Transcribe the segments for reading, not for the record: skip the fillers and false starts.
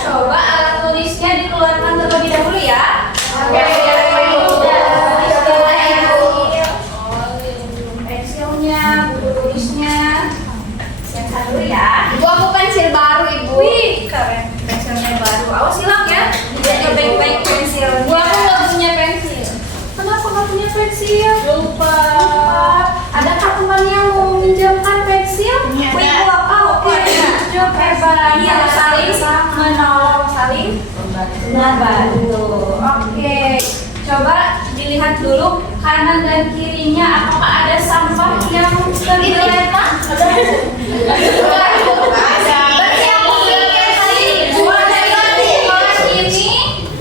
coba alat tulisnya dikeluarkan terlebih dahulu ya. Oke. Pensilnya, buku tulisnya. Siapkan dulu ya. Ibu, aku pensil baru, Ibu. Wih, keren. Pensilnya baru. Awas hilang ya. Jaga baik-baik pensilnya. Ibu, aku nggak punya pensil. Kenapa nggak punya pensil? Lupa. Adakah teman yang mau meminjamkan pensil? Iya, ada. Wih, oke. Job hebat. Iya, saling menolong, saling membantu. Oke. Coba dilihat dulu kanan dan kirinya apakah ada sampah yang tergeletak? Ada. Ini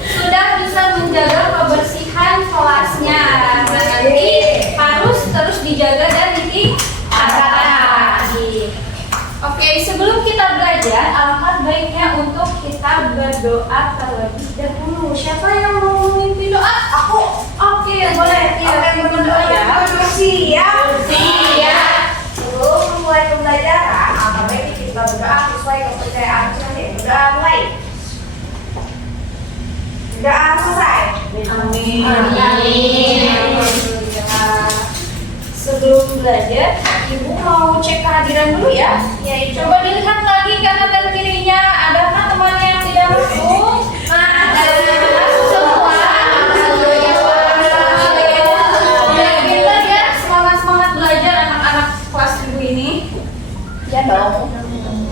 sudah bisa menjaga kebersihan kelasnya. Nanti harus terus dijaga dan ditingkatkan. Oke, sebelum kita belajar, alangkah baiknya untuk kita berdoa terlebih dahulu. Siapa yang mau memimpin doa? Aku. Oke, boleh. Iya, berdoa ya. Siap. Sebelum memulai pembelajaran, alangkah baiknya kita berdoa sesuai kepercayaan kita. Berdoa mulai. Berdoa selesai. Amin. Sebelum belajar, Ibu mau cek kehadiran dulu ya. Coba dilihat lagi kanan dan kirinya. Adakah teman yang tidak masuk? Masuk semua. Pintar ya, semangat belajar anak-anak kelas Ibu ini. Ya dong.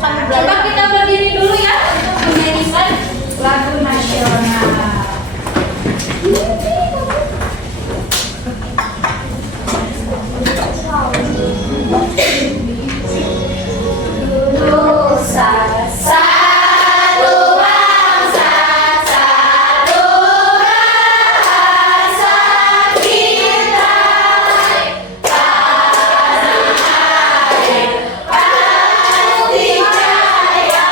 Coba kita berdiri dulu ya untuk menyanyikan lagu nasional. Nusa satu bangsa, satu bahasa kita. Tanah air pasti jaya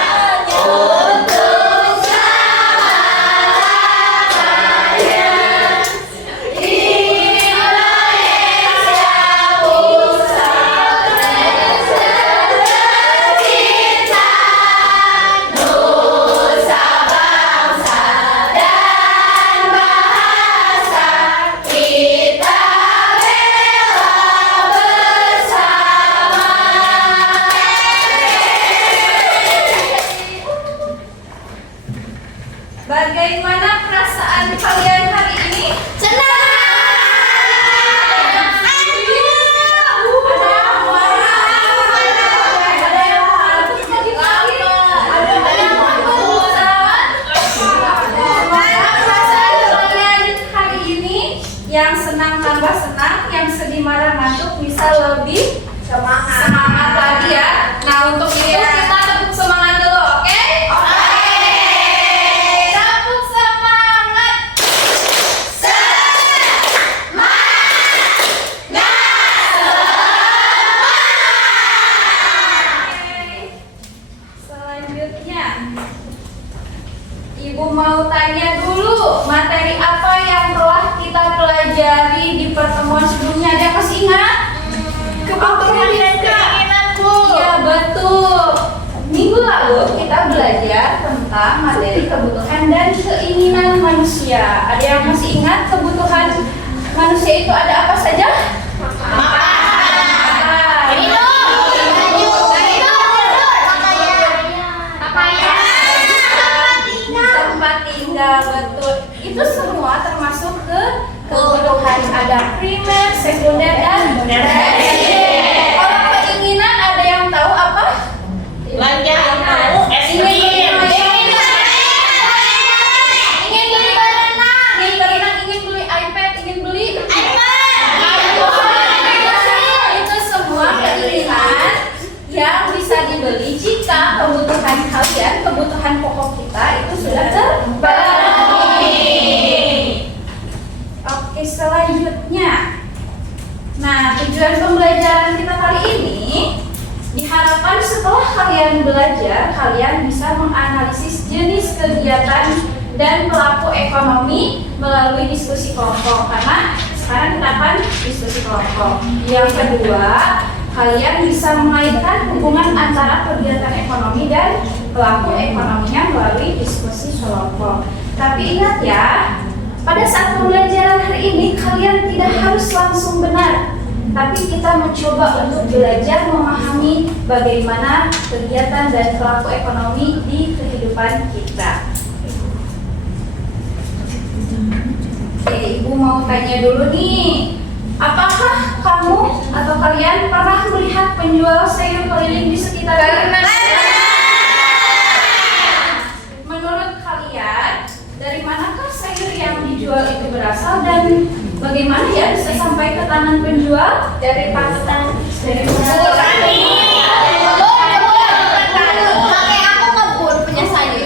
untuk selama-lamanya. Indonesia pusat tercinta, nusa bangsa dan bahasa kita bela bersama. Bagaimana perasaan kalian hari ini? Senang. Ada yang ngantuk pagi-pagi, ada yang ngantuk. Gimana perasaan kalian hari ini? Yang senang tambah senang, yang sedih marah ngantuk bisa lebih semangat lagi ya. Nah, untuk itu kita tepuk semangat dulu, oke? Tepuk semangat. Selanjutnya, Ibu mau tanya dulu materi apa yang telah kita pelajari di pertemuan sebelumnya. Ada yang masih ingat? Kebutuhan dan keinginanku. Iya betul. Minggu lalu kita belajar tentang materi kebutuhan dan keinginan manusia. Ada yang masih ingat kebutuhan manusia itu ada apa saja? Tempat tinggal, betul. Itu semua termasuk ke kebutuhan. Ada primer, sekunder, dan tersier. Kalau keinginan ada yang tahu apa? Belanja. Ingin beli berenang, ingin beli iPad, ingin beli itu semua keinginan yang bisa dibeli jika kebutuhan kalian, kebutuhan pokok kita itu sudah terpenuhi. Oke, selanjutnya. Nah, tujuan pembelajaran kita kali ini diharapkan setelah kalian belajar, kalian bisa menganalisis jenis kegiatan dan pelaku ekonomi melalui diskusi kelompok. Karena sekarang kita akan diskusi kelompok. Yang kedua, kalian bisa mengaitkan hubungan antara kegiatan ekonomi dan pelaku ekonominya melalui diskusi Tapi ingat ya, pada saat pembelajaran hari ini kalian tidak harus langsung benar, tapi kita mencoba untuk belajar memahami bagaimana kegiatan dan pelaku ekonomi di kehidupan kita. Oke, Ibu mau tanya dulu nih, apakah kamu atau kalian pernah melihat penjual sayur keliling di sekitar kita? Menurut kalian, dari manakah sayur yang dijual itu berasal dan bagaimana ya bisa sampai ke tangan penjual? Dari pasar. Dari Kakek aku ngebun punya sayur.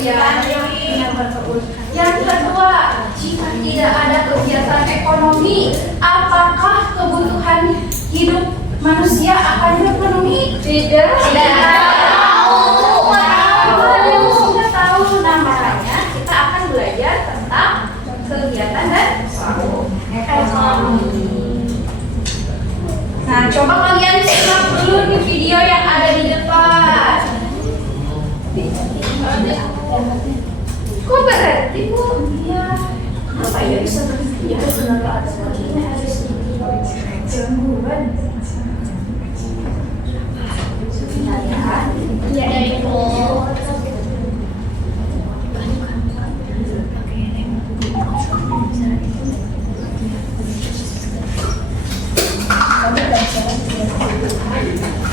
Yang kedua, jika tidak ada kegiatan ekonomi, apakah kebutuhan hidup manusia akan terpenuhi? Tidak. Sudah tahu. Nah, makanya kita akan belajar tentang kegiatan dan ekonomi. Nah, coba kalian simak dulu di video yang ada di depan. Kok berhenti, Bu? Iya. Kenapa ya bisa berhenti? Ya, kenapa ada ini harus gangguan. Ya dari Ibu.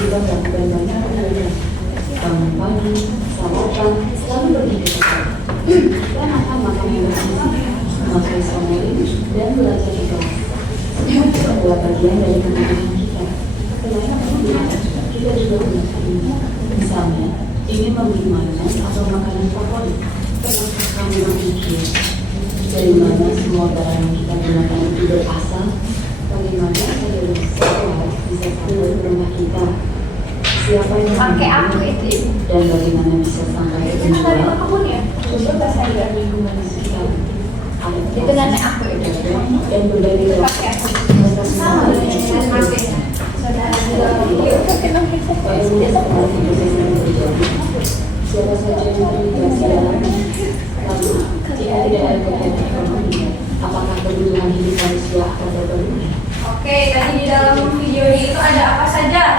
Kita melakukan banyak hal bangun pagi, sarapan, lalu pergi ke sekolah. Dan makan makanan yang bergizi, memakai somai, dan belajar di kelas. Semua itu adalah bagian dari kebutuhan kita. Selain kebutuhan, kita juga melakukan ini. Misalnya, ingin membeli mainan atau makanan favorit. Pernahkah kamu berpikir dari mana semua barang yang kita gunakan itu berasal? Bagaimana saudara sekolah bisa sampai ke rumah kita? Siapa yang Pakai aku mengambil, itu. dan bagaimana bisa sampai ke Kan tadi penjual? kebun ya? Coba bahasa lingkungan sekitar. Ada Itu nenek aku itu. dan berbagai Pakai aku. mereka semua ada yang berbeda. Siapa saja yang terlibat dalamnya. Lalu, jika tidak ada kegiatan ekonomi, apakah kebutuhan hidup manusia akan terpenuhi? Oke, tadi di dalam video itu ada apa saja?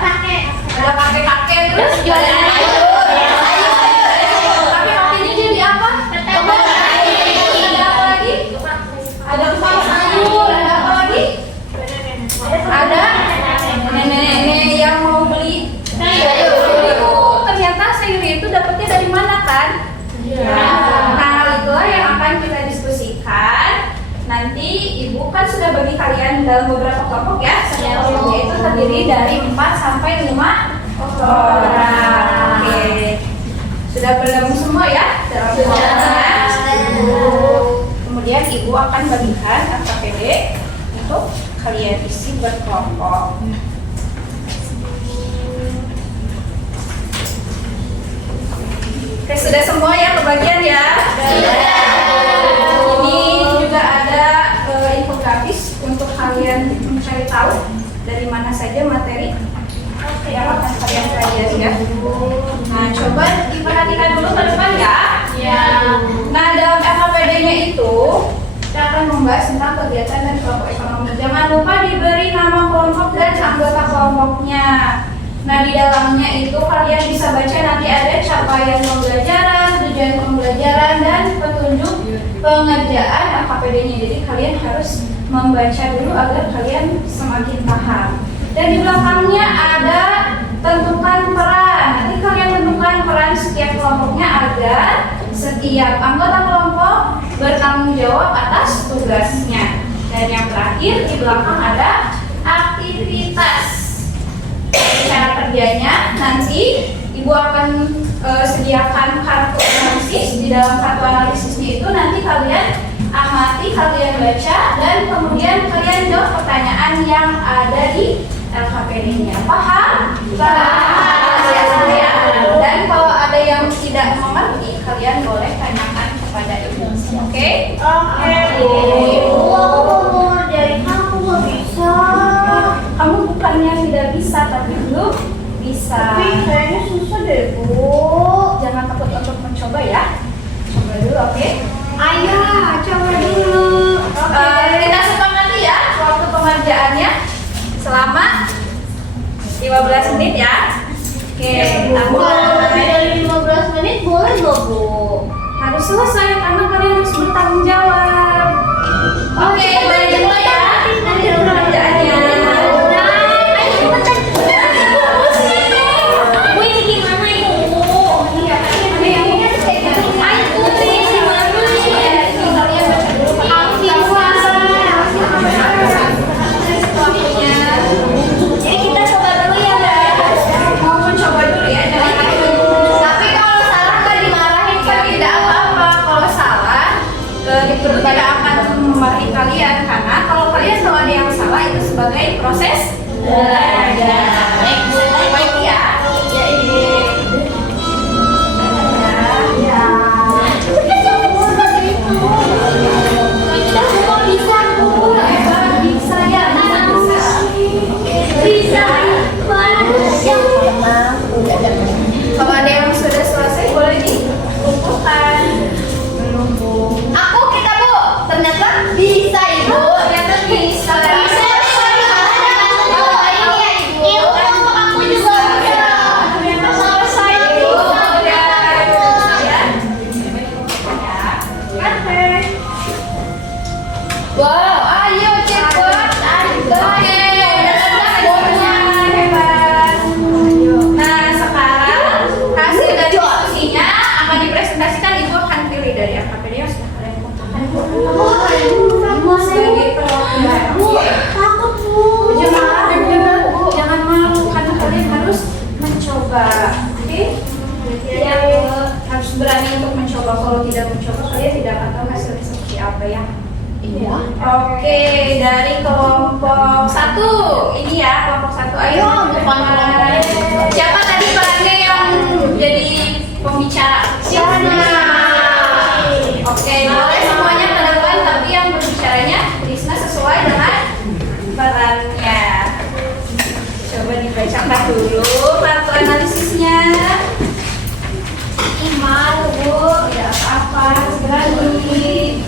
Ada kakek-kakek terus jualan sayur. Tapi kakeknya jadi apa? Ada apa lagi? Ada tukang sayur. Ada apa lagi? Ada nenek-nenek yang mau beli sayur. Ternyata sayur itu dapatnya dari mana kan? Nah, hal itulah yang akan kita diskusikan. Nanti Ibu kan sudah bagi kalian dalam beberapa kelompok ya. Setiap kelompoknya itu terdiri dari 4 sampai 5 orang. Oke. Sudah bergabung semua ya dalam kelompoknya. Kemudian Ibu akan bagikan KPD untuk kalian isi berkelompok. Oke, sudah semua ya kebagian ya? Ini juga ada infografis untuk kalian mencari tahu dari mana saja materi yang akan kalian pelajari ya. Nah, coba diperhatikan dulu ke depan ya. Nah, dalam LKPD-nya itu kita akan membahas tentang kegiatan dan kelompok ekonomi. Jangan lupa diberi nama kelompok dan anggota kelompoknya. Nah, di dalamnya itu kalian bisa baca nanti ada capaian pembelajaran, tujuan pembelajaran, dan petunjuk pengerjaan LKPD-nya. Jadi kalian harus membaca dulu agar kalian semakin paham. Dan di belakangnya ada tentukan peran. Nanti kalian tentukan peran setiap kelompoknya agar setiap anggota kelompok bertanggung jawab atas tugasnya. Dan yang terakhir di belakang ada aktivitas. Cara kerjanya nanti Ibu akan sediakan kartu analisis. Di dalam kartu analisisnya itu nanti kalian amati, kalian baca, dan kemudian kalian jawab pertanyaan yang ada di LKPD-nya. Paham? Paham. Dan kalau ada yang tidak mengerti, kalian boleh tanyakan kepada Ibu. Oke? Dari kamu nggak bisa. Kamu bukannya tidak bisa, tapi belum bisa. Tapi kayaknya susah deh, Bu. Jangan takut untuk mencoba ya. Coba dulu, oke? Ayah, selama 15 menit ya. Oke, Kalau lebih tambah. dari 15 menit boleh nggak, Bu? Harus selesai karena kalian harus bertanggung jawab. Oke, boleh dimulai ya. Kerjaannya. Bu, ini gimana itu? Iya, kalian ayo putri gimana ya? Kalian baca dulu waktunya. Jadi kita coba dulu ya, Mbak. Mau mencoba dulu ya. Tapi kalau salah nggak dimarahin, Ya, tidak apa-apa kalau salah. Guru tidak akan memarahi kalian karena kalau kalian tahu ada yang salah itu sebagai proses belajar. Baik ya. Ya ini. Ya. Bisa, Bu. Bisa ya. Bisa. Kalau ada yang sudah selesai boleh dikumpulkan. Menunggu. Aku kita, Bu. Ternyata bisa, Ibu. Ternyata bisa. Wow, ayo cepat. Oke, hebat. Nah, sekarang hasil dari diskusinya akan dipresentasikan. Ibu akan pilih dari AKPD yang sudah kalian kumpulkan. Sebagai perwakilan. Takut, Bu. Jangan malu karena kalian harus mencoba. Oke? Iya, Bu. Harus berani untuk mencoba. Kalau tidak mencoba, kalian tidak akan tahu hasilnya seperti apa ya. Iya. Oke, dari kelompok 1 ini ya, kelompok 1 ayo. bukan kelompok. Siapa tadi perannya yang jadi pembicara? Siapa? Oke, boleh semuanya pada depan, tapi yang berbicaranya Krisna sesuai dengan perannya. Coba dibacakan dulu kartu analisisnya. Ih, malu, Bu. Tidak apa-apa, berani.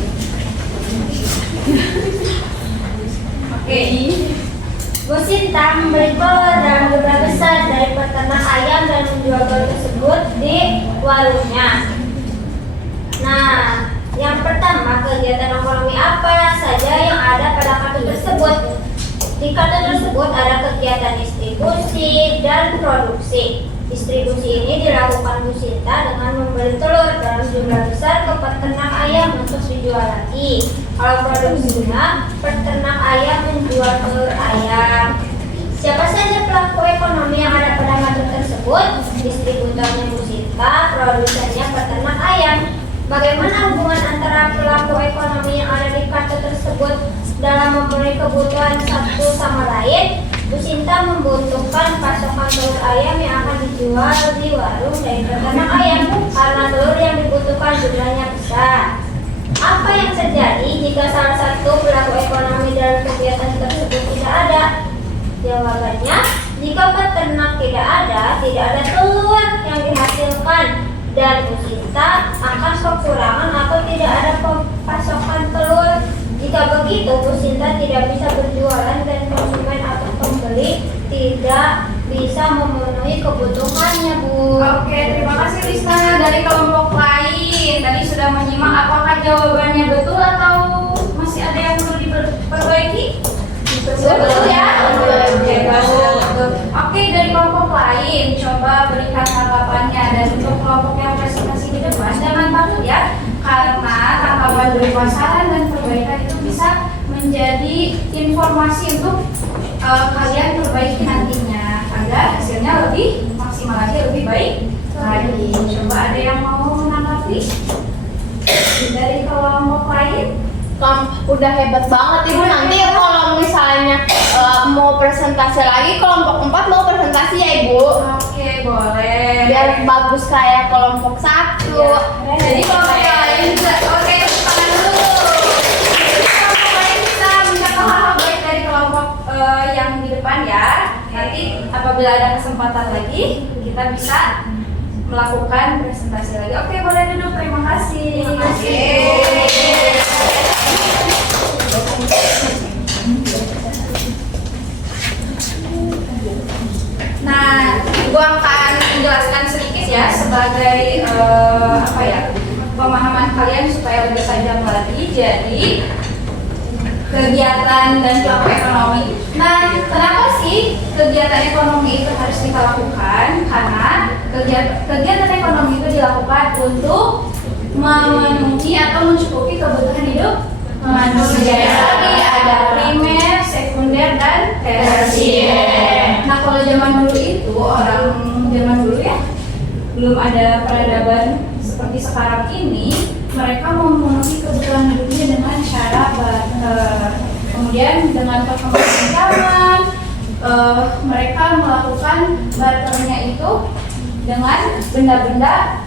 Oke. Bu Sinta membeli telur dalam jumlah besar dari peternak ayam dan menjual telur tersebut di warungnya. Nah, yang pertama, kegiatan ekonomi apa saja yang ada pada kartu tersebut? Di kartu tersebut ada kegiatan distribusi dan produksi. Distribusi ini dilakukan Bu Sinta dengan membeli telur dalam jumlah besar ke peternak ayam untuk dijual lagi. Kalau produksinya, peternak ayam menjual telur ayam. Siapa saja pelaku ekonomi yang ada pada kartu tersebut? Distributornya Bu Sinta, produsennya peternak ayam. Bagaimana hubungan antara pelaku ekonomi yang ada di kartu tersebut dalam memenuhi kebutuhan satu sama lain? Bu Sinta membutuhkan pasokan telur ayam yang akan dijual di warung dari peternak ayam karena telur yang dibutuhkan jumlahnya besar. Apa yang terjadi jika salah satu pelaku ekonomi dalam kegiatan tersebut tidak ada? Jawabannya, jika peternak tidak ada telur yang dihasilkan dan Bu Sinta akan kekurangan atau tidak ada pasokan telur. Jika begitu, Bu Sinta tidak bisa berjualan dan konsumen atau pembeli tidak bisa memenuhi kebutuhannya, Bu. Oke, terima kasih Rizna. Dari kelompok lain tadi sudah menyimak, apakah jawabannya betul atau masih ada yang perlu diperbaiki? Betul ya? Oke, betul. Oke, dari kelompok lain coba berikan tanggapannya. Dan untuk kelompok yang presentasi di depan jangan takut ya, karena tanggapan berupa saran dan perbaikan itu bisa menjadi informasi untuk kalian perbaiki nantinya agar hasilnya lebih maksimal lagi, lebih baik lagi. Coba ada yang mau menanggapi dari kelompok lain? Udah hebat banget Ibu. Nanti kalau misalnya mau presentasi lagi kelompok 4 mau presentasi ya Ibu. Oke, boleh. Biar bagus kayak kelompok 1. Jadi kelompok lain bisa, oke, tangan dulu. Kelompok lain bisa mencatat hal-hal baik dari kelompok yang di depan ya. Nanti apabila ada kesempatan lagi kita bisa melakukan presentasi lagi. Oke, boleh duduk. Terima kasih. Terima kasih. Oke. sebagai apa ya, pemahaman kalian supaya lebih tajam lagi. Jadi kegiatan dan pelaku ekonomi. Nah, kenapa sih kegiatan ekonomi itu harus kita lakukan? Karena kegiatan ekonomi itu dilakukan untuk memenuhi atau mencukupi kebutuhan hidup manusia. Jadi ada primer, sekunder, dan tersier. Nah, kalau zaman dulu itu orang zaman dulu ya belum ada peradaban seperti sekarang ini, mereka memenuhi kebutuhan hidupnya dengan cara barter. Kemudian dengan perkembangan zaman, mereka melakukan barternya itu dengan benda-benda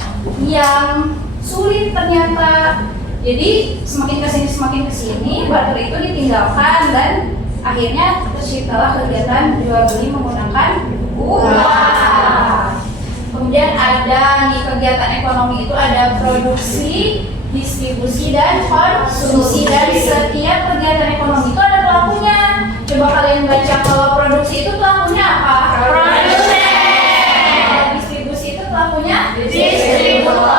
yang sulit ternyata. Jadi semakin kesini barter itu ditinggalkan dan akhirnya terciptalah kegiatan jual beli menggunakan uang. Kemudian ada di kegiatan ekonomi itu ada produksi, distribusi, dan konsumsi. Dan setiap kegiatan ekonomi itu ada pelakunya. Coba kalian baca, kalau produksi itu pelakunya apa? Produsen. Distribusi itu pelakunya? Distributor.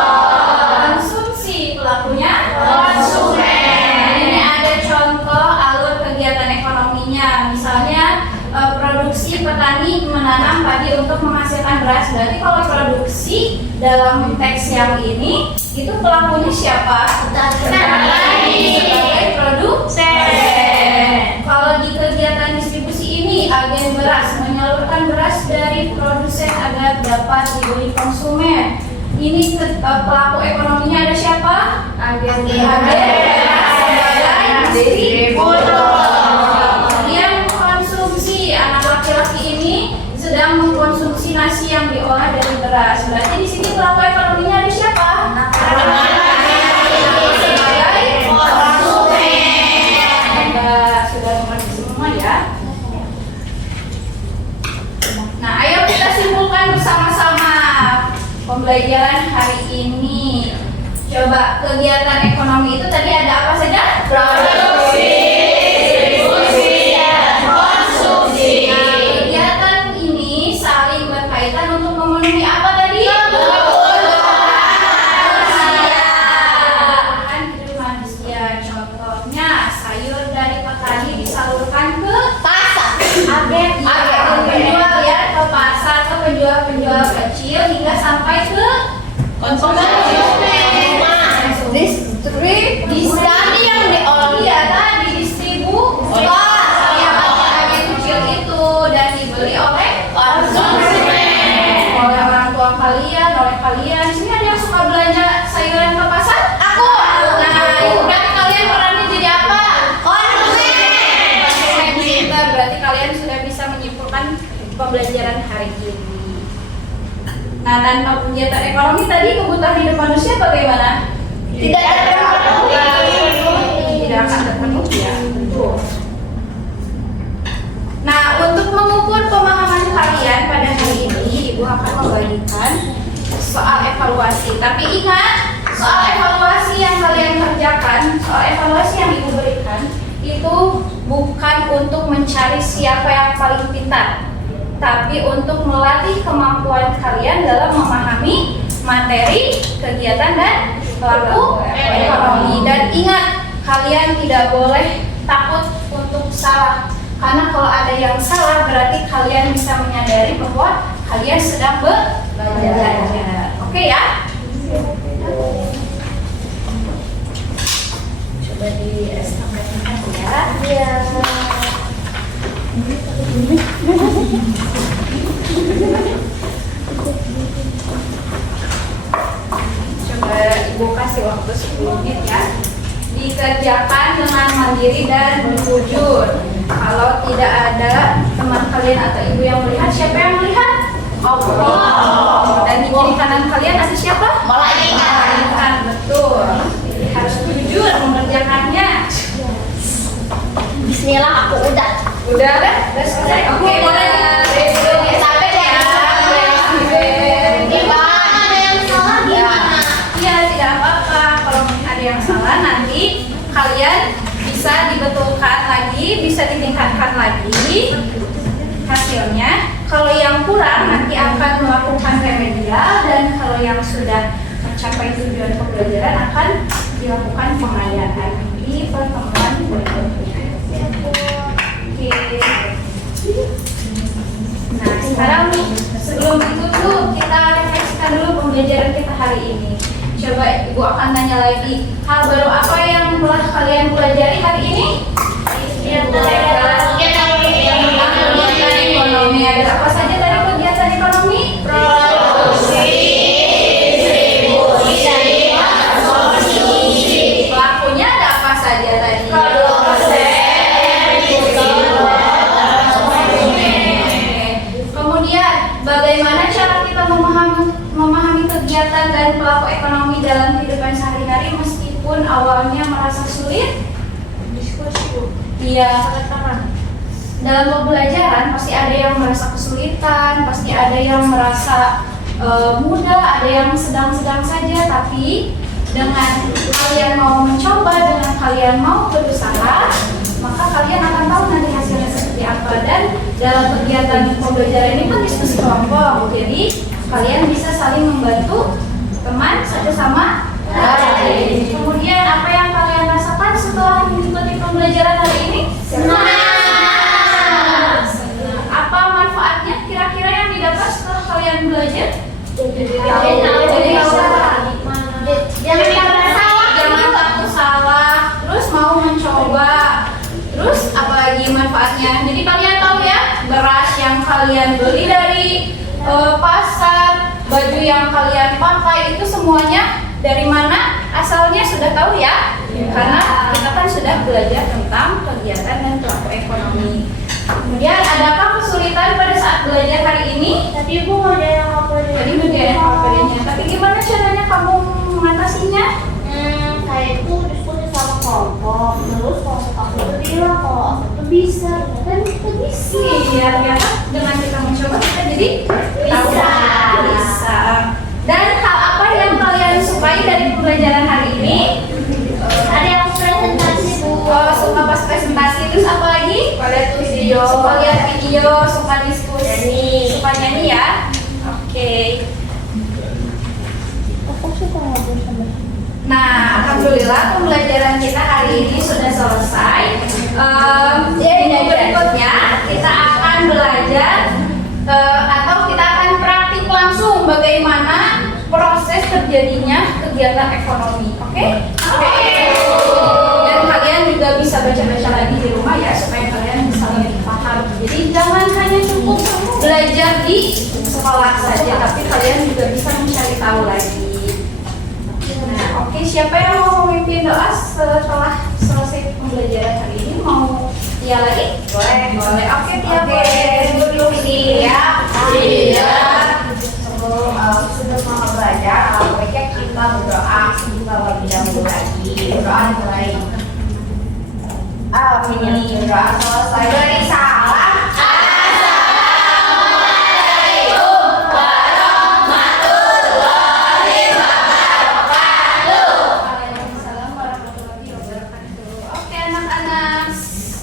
Konsumsi pelakunya? Konsumen. Ini ada contoh alur kegiatan ekonominya. Misalnya produksi, petani menanam padi untuk menghasilkan beras. Berarti kalau produksi dalam teks yang ini itu pelakunya siapa? Petani sebagai produsen. Kalau di kegiatan distribusi ini agen beras menyalurkan beras dari produsen agar dapat dibeli konsumen. Ini pelaku ekonominya ada siapa? Agen beras sebagai distributor. Laki-laki ini sedang mengkonsumsi nasi yang diolah dari beras. Berarti di sini pelaku ekonominya ada siapa? Sebagai konsumen. Sudah mengerti semua ya. Nah, ayo kita simpulkan bersama-sama pembelajaran hari ini. Coba kegiatan ekonomi itu tadi ada apa saja? Produksi, distribusi, dan konsumsi. Kegiatan ini saling berkaitan untuk memenuhi apa tadi? Kebutuhan hidup manusia. Contohnya sayur dari petani disalurkan ke pasar. Agen penjual ya, ke pasar, ke penjual-penjual kecil hingga sampai ke konsumen. Tadi yang diolah tadi distributor yang agak kecil itu dan dibeli oleh konsumen, oleh orang tua kalian, oleh kalian. Sini ada yang suka belanja sayuran ke pasar? Aku. Nah, itu berarti kalian perannya jadi apa? Konsumen. Berarti kalian sudah bisa menyimpulkan pembelajaran hari ini. Nah, tanpa kegiatan ekonomi tadi kebutuhan hidup manusia bagaimana? Tidak akan terpenuhi ya. Nah, untuk mengukur pemahaman kalian pada hari ini, Ibu akan membagikan soal evaluasi. Tapi ingat, soal evaluasi yang kalian kerjakan, soal evaluasi yang Ibu berikan itu bukan untuk mencari siapa yang paling pintar, tapi untuk melatih kemampuan kalian dalam memahami materi, kegiatan, dan pelaku ekonomi. Dan ingat, kalian tidak boleh takut untuk salah, karena kalau ada yang salah berarti kalian bisa menyadari bahwa kalian sedang belajar. Oke ya? Coba di estafetkan ya. Iya. Coba Ibu kasih waktu 10 menit ya. Dikerjakan dengan mandiri dan jujur. Kalau tidak ada teman kalian atau ibu yang melihat, siapa yang melihat? Allah. Dan di kiri kanan kalian ada siapa? Malaikat. Betul. Jadi harus jujur mengerjakannya. Bismillah, aku udah. Udah selesai. Oke, boleh. Sampai ya. Gimana ada yang salah? Gimana? Iya, tidak apa-apa. Kalau ada yang salah nanti kalian bisa dibetulkan lagi, bisa ditingkatkan lagi hasilnya. Kalau yang kurang nanti akan melakukan remedial, dan kalau yang sudah mencapai tujuan pembelajaran akan dilakukan pengayaan di pertemuan berikutnya. Oke. Nah, sekarang sebelum ditutup kita refleksikan dulu pembelajaran kita hari ini. Coba Ibu akan tanya lagi, hal baru apa yang telah kalian pelajari hari ini? Kegiatan ekonomi. Ada apa saja tadi kegiatan ekonomi? Produksi, distribusi, konsumsi. Pelakunya ada apa saja tadi? Kemudian bagaimana cara kita memahami kegiatan dan pelaku ekonomi dalam kehidupan sehari-hari meskipun awalnya merasa sulit? Iya, dalam pembelajaran pasti ada yang merasa kesulitan, pasti ada yang merasa mudah, ada yang sedang-sedang saja. Tapi dengan kalian mau mencoba, dengan kalian mau berusaha, maka kalian akan tahu nanti hasilnya seperti apa. Dan dalam kegiatan pembelajaran ini kan diskusi kelompok, jadi kalian bisa saling membantu teman satu sama lain. Kemudian apa yang kalian rasakan setelah mengikuti pembelajaran hari ini? Senang. Apa manfaatnya kira-kira yang didapat setelah kalian belajar? Jangan takut salah, terus mau mencoba. Terus apalagi manfaatnya? Jadi kalian tahu ya, beras yang kalian beli dari pasar, baju yang kalian pakai itu semuanya dari mana asalnya sudah tahu ya? Karena kita kan sudah belajar tentang kegiatan dan pelaku ekonomi. Kemudian adakah kesulitan pada saat belajar hari ini? Tadi Ibu ngerjain Tadi ngerjain apa-apanya. Tapi gimana caranya kamu mengatasinya? Kayak itu diskusi sama kelompok. Terus kelompok aku tuh bilang kalau aku tuh bisa, kan kita bisa. Iya, ternyata dengan kita mencoba kita jadi bisa. Dan hal apa yang kalian sukai dari pembelajaran hari ini? Ada yang presentasi Bu. Oh, suka pas presentasi, terus apa lagi? Video. Suka lihat video, suka diskusi, suka nyanyi ya. Oke. Aku suka ngobrol sama. Nah, alhamdulillah pembelajaran kita hari ini sudah selesai. Minggu berikutnya kita akan belajar atau kita akan praktik langsung bagaimana proses terjadinya kegiatan ekonomi. Oke? Dan kalian juga bisa baca-baca lagi di rumah ya supaya kalian bisa lebih paham. Jadi jangan hanya cukup belajar di sekolah saja, tapi kalian juga bisa mencari tahu lagi. Nah, oke, siapa yang mau memimpin doa setelah selesai pembelajaran hari ini? Mau Tia lagi? Boleh. Oke, Tia boleh dulu ya. Iya. Sebelum mau belajar, baiknya kita berdoa terlebih dahulu lagi. Doa mulai. Ini doa selesai dari salam. Waalaikumsalam warahmatullahi wabarakatuh. Oke, anak-anak,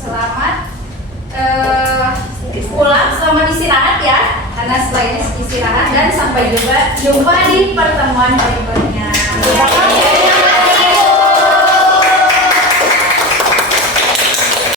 selamat pulang, selamat istirahat ya. Karena setelah ini istirahat dan sampai jumpa di pertemuan berikutnya.